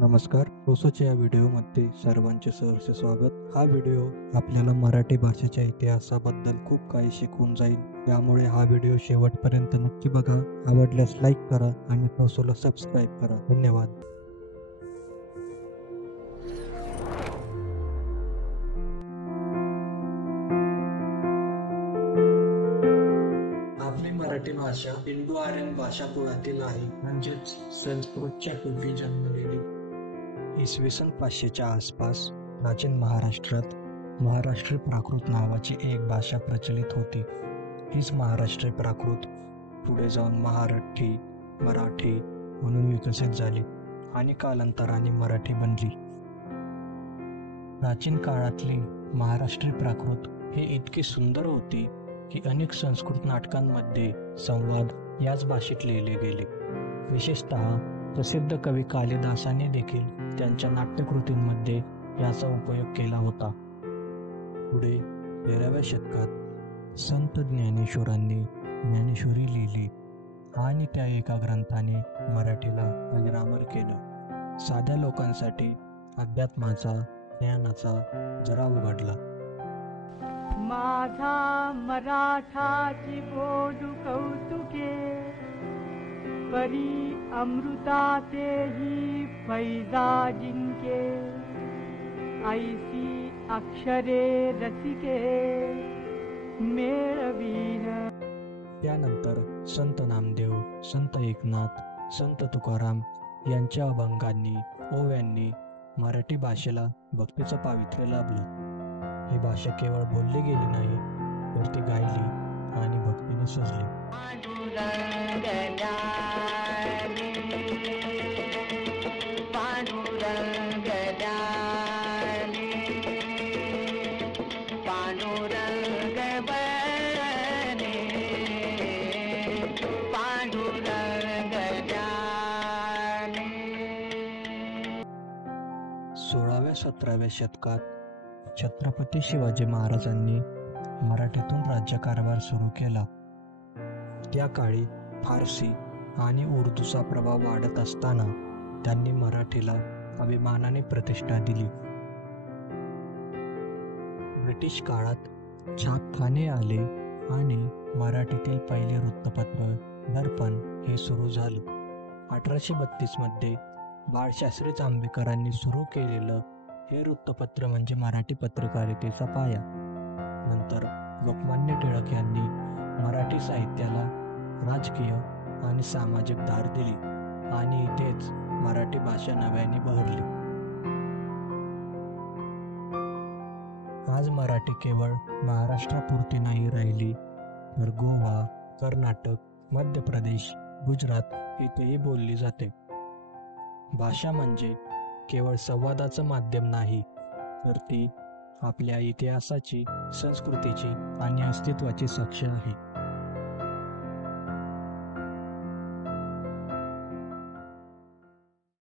नमस्कार. टोसोच्या या व्हिडिओमध्ये सर्वांचे सहर्ष स्वागत. हा व्हिडिओ आपल्याला मराठी भाषेच्या इतिहासाबद्दल खूप काही शिकवून जाईल. त्यामुळे हा व्हिडिओ शेवटपर्यंत नक्की बघा. आवडल्यास लाईक करा आणि टोसोला सबस्क्राईब करा. धन्यवाद. आपली मराठी भाषा इंडो आर्यन भाषा कुळातील आहे, म्हणजेच संस्कृतच्या पूर्वी जन्मलेली. इसवी सन 500च्या आसपास प्राचीन महाराष्ट्रात महाराष्ट्री प्राकृत नावाची एक भाषा प्रचलित होती. हीच महाराष्ट्री प्राकृत पुढे जाऊन महारठी, मराठी म्हणून विकसित झाली आणि कालांतराने मराठी बनली. प्राचीन काळातली महाराष्ट्री प्राकृत ही इतकी सुंदर होती की अनेक संस्कृत नाटकांमध्ये संवाद याच भाषेत लिहिले गेले. विशेषतः प्रसिद्ध कवी कालिदासाने देखील त्यांच्या नाट्यकृतींमध्ये याचा उपयोग केला होता. पुढे 13व्या शतकात संत ज्ञानेश्वरांनी ज्ञानेश्वरी लिहिली आणि त्या एका ग्रंथाने मराठीला अजरामर केलं. साध्या लोकांसाठी अध्यात्माचा, ज्ञानाचा जरा उघडला. माझा मराठाची बोलू कौतुके, परी अमृतातेही फैजा जिंके, ऐसी अक्षरे रसिके मेळवीन. त्यानंतर संत नामदेव, संत एकनाथ, संत तुकाराम यांच्या अभंगांनी, ओव्यांनी मराठी भाषेला भक्तीचं पावित्र्य लाभलं. ही भाषा केवळ बोलली गेली नाही, तर ती गायली आणि भक्तीने सजली. सोळाव्या 17व्या शतकात छत्रपती शिवाजी महाराजांनी मराठीतून राज्यकारभार सुरू केला. त्या काळी फारसी आणि उर्दूचा प्रभाव वाढत असताना त्यांनी मराठीला अभिमानाने प्रतिष्ठा दिली. ब्रिटिश काळात छापखाने आले आणि मराठीतील पहिले वृत्तपत्र दर्पण हे सुरू झालं. 1832 मध्ये बाळशास्त्री जांभेकरांनी सुरू केलेलं हे वृत्तपत्र म्हणजे मराठी पत्रकारितेचा पाया. नंतर लोकमान्य टिळक यांनी मराठी साहित्याला राजकीय आणि सामाजिक धार दिली आणि इथेच मराठी भाषा नव्याने बहरली. आज मराठी केवळ महाराष्ट्रापुरती नाही राहिली, तर गोवा, कर्नाटक, मध्य प्रदेश, गुजरात इथेही बोलली जाते. भाषा म्हणजे केवळ संवादाचं माध्यम नाही, तर ती आपल्या इतिहासाची, संस्कृतीची आणि अस्तित्वाची साक्ष आहे.